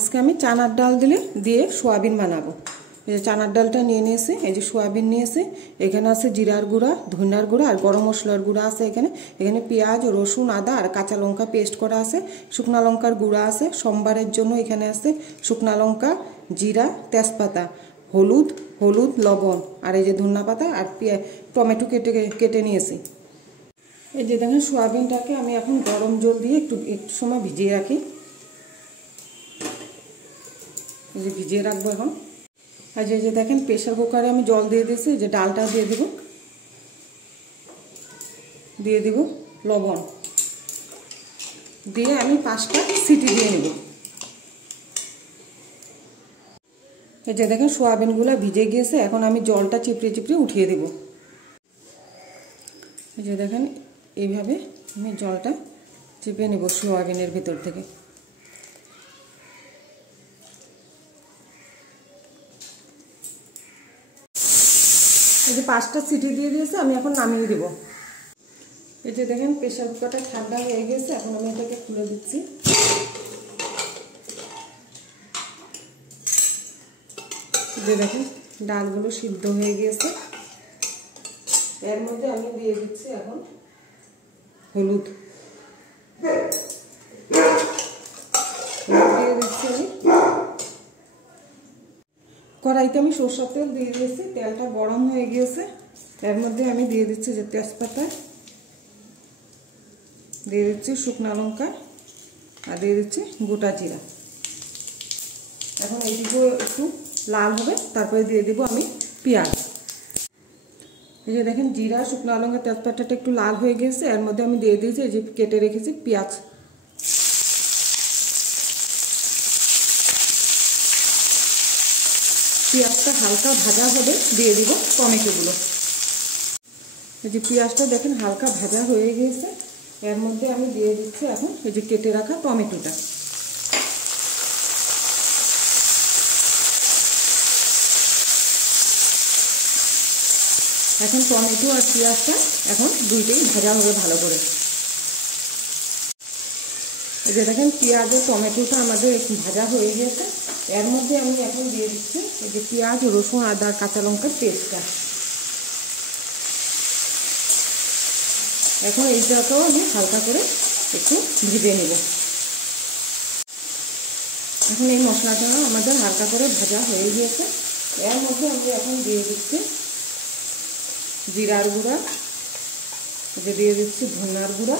আজকে আমি চানার ডাল দিয়ে সোয়াবিন বানাবো। এই যে চানার ডালটা নিয়ে নিয়েছি, এই যে সোয়াবিন নিয়েছি, এখানে আছে জিরার গুঁড়া, ধনিয়ার গুঁড়া আর গরম মশলার গুঁড়া আছে। এখানে পেঁয়াজ, রসুন, আদা আর কাঁচা লঙ্কা পেস্ট করা আছে। শুকনা লঙ্কার গুঁড়া আছে সোমবারের জন্য। এখানে আছে শুকনা লঙ্কা, জিরা, তেজপাতা, হলুদ, লবণ আর এই যে ধনিয়া পাতা আর টমেটো কেটে নিয়েছি। এই যে দেখেন সোয়াবিনটাকে আমি এখন গরম জল দিয়ে একটু সময় ভিজিয়ে রাখি। এই যে ভিজিয়ে রাখবো এখন। আর যে দেখেন প্রেশার কুকারে আমি জল দিয়ে দিয়েছি। যে ডালটা দিয়ে দিব লবণ দিয়ে আমি 5টা সিটি দিয়ে নেব। এই যে দেখেন সোয়াবিনগুলো ভিজে গিয়েছে, এখন আমি জলটা চিপড়ে উঠিয়ে দেব। এই যে দেখেন এইভাবে আমি জলটা চিপে নেব সোয়াবিনের ভিতর থেকে। এই যে 5টা সিটি দিয়ে দিয়েছে, আমি এখন নামিয়ে দেব। এই যে দেখেন প্রেশার কুকারটা ঠান্ডা হয়ে গেছে, এখন আমি এটাকে খুলে দিচ্ছি। যে দেখেন ডালগুলো সিদ্ধ হয়ে গিয়েছে। এর মধ্যে আমি দিয়ে দিচ্ছি এখন হলুদ দিয়ে দিচ্ছি আমি। কড়াইতে আমি সরষের তেল দিয়ে দিয়েছি, তেলটা গরম হয়ে গিয়েছে। এর মধ্যে আমি দিয়ে দিচ্ছি যে তেজপাতা, দিয়ে দিচ্ছি শুকনা লঙ্কা আর দিয়ে দিচ্ছি গোটা জিরা। এখন এইটুকু একটু লাল হবে, তারপরে দিয়ে দিব আমি পেঁয়াজ। এই যে দেখেন জিরা, শুকনা লঙ্কা, তেজপাতাটা একটু লাল হয়ে গেছে। এর মধ্যে আমি দিয়ে দিয়েছি এই যে কেটে রেখেছি পেঁয়াজ। পেঁয়াজটা হালকা ভাজা হবে, দিয়ে দিব টমেটোগুলো। এই যে পেঁয়াজটা দেখেন হালকা ভাজা হয়ে গিয়েছে। এর মধ্যে আমি দিয়ে দিচ্ছি এখন এই যে কেটে রাখা টমেটোটা। এখন টমেটো আর পেঁয়াজটা এখন দুইটাই ভাজা হবে ভালো করে। এই যে দেখেন পেঁয়াজ আর টমেটোটা আমাদের ভাজা হয়ে গিয়েছে। এর মধ্যে আমি এখন দিয়ে দিচ্ছি এই যে পেঁয়াজ, রসুন, আদা, কাঁচা লঙ্কার পেস্টটা। এখন এইটাকেও আমি হালকা করে একটু ভেজে নেব। এখন এই মশলাটা আমাদের হালকা করে ভাজা হয়ে গিয়েছে। এর মধ্যে আমি এখন দিয়ে দিচ্ছি জিরার গুঁড়া, দিয়ে দিচ্ছি ধনিয়ার গুঁড়া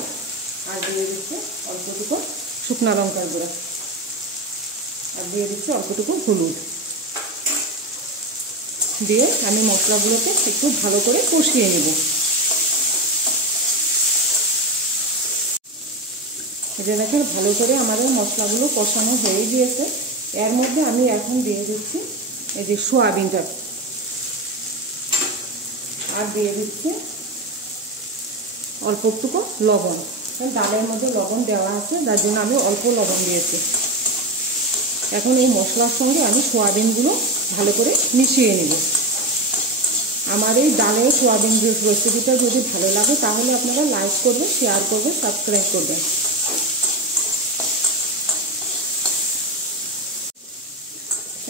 আর দিয়ে দিচ্ছি অল্পটুকু শুকনা লঙ্কার গুঁড়া আর দিয়ে দিচ্ছি অল্পটুকু হলুদ দিয়ে আমি মশলাগুলোকে একটু ভালো করে কষিয়ে নেব। এই যে দেখেন ভালো করে আমাদের মশলাগুলো কষানো হয়ে গিয়েছে। এর মধ্যে আমি এখন দিয়ে দিচ্ছি এই যে সোয়াবিনটা আর দিয়ে দিচ্ছি অল্প একটুকু লবণ। ডালের মধ্যে লবণ দেওয়া আছে, যার জন্য আমি অল্প লবণ দিয়েছি। এখন এই মশলার সঙ্গে আমি সোয়াবিনগুলো ভালো করে মিশিয়ে নেব। আমার এই ডালের সোয়াবিন রেসিপিটা যদি ভালো লাগে তাহলে আপনারা লাইক করবেন, শেয়ার করবেন, সাবস্ক্রাইব করবেন।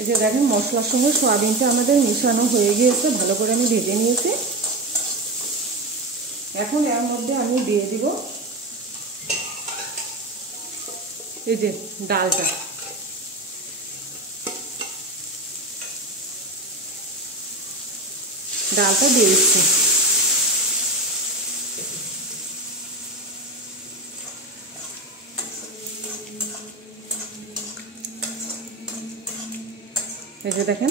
এই যে দেখেন মশলার সঙ্গে সোয়াবিনটা আমাদের মিশানো হয়ে গিয়েছে, ভালো করে আমি ভেজে নিয়েছি। এখন এর মধ্যে আমি দিয়ে দিব এই যে ডালটা। ডালটা দিয়ে দিচ্ছি। এই যে দেখেন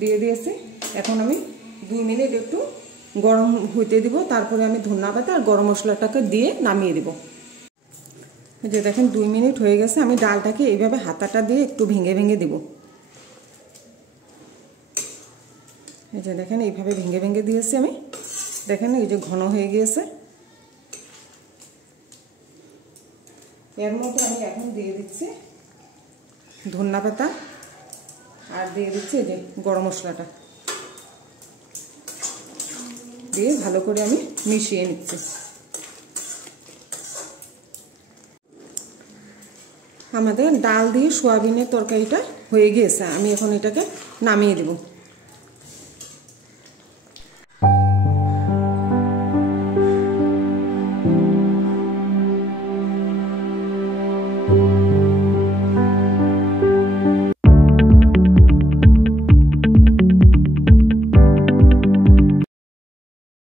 দিয়ে দিয়েছি। এখন আমি 2 মিনিট একটু গরম হইতে দিব, তারপরে আমি ধনিয়া পাতা আর গরম মশলাটাকে দিয়ে নামিয়ে দেব। এই যে দেখেন 2 মিনিট হয়ে গেছে। আমি ডালটাকে এইভাবে হাতাটা দিয়ে একটু ভেঙে দেব। এই যে দেখেন এইভাবে ভেঙে দিয়েছি আমি। দেখেন এই যে ঘন হয়ে গিয়েছে। এর মধ্যে আমি এখন দিয়ে দিচ্ছি ধনিয়া পাতা আর দিয়ে দিচ্ছি এই যে গরম মশলাটা দিয়ে ভালো করে আমি মিশিয়ে নিচ্ছি। আমাদের ডাল দিয়ে সোয়াবিনের তরকারিটা হয়ে গিয়েছে, আমি এখন এটাকে নামিয়ে দেব।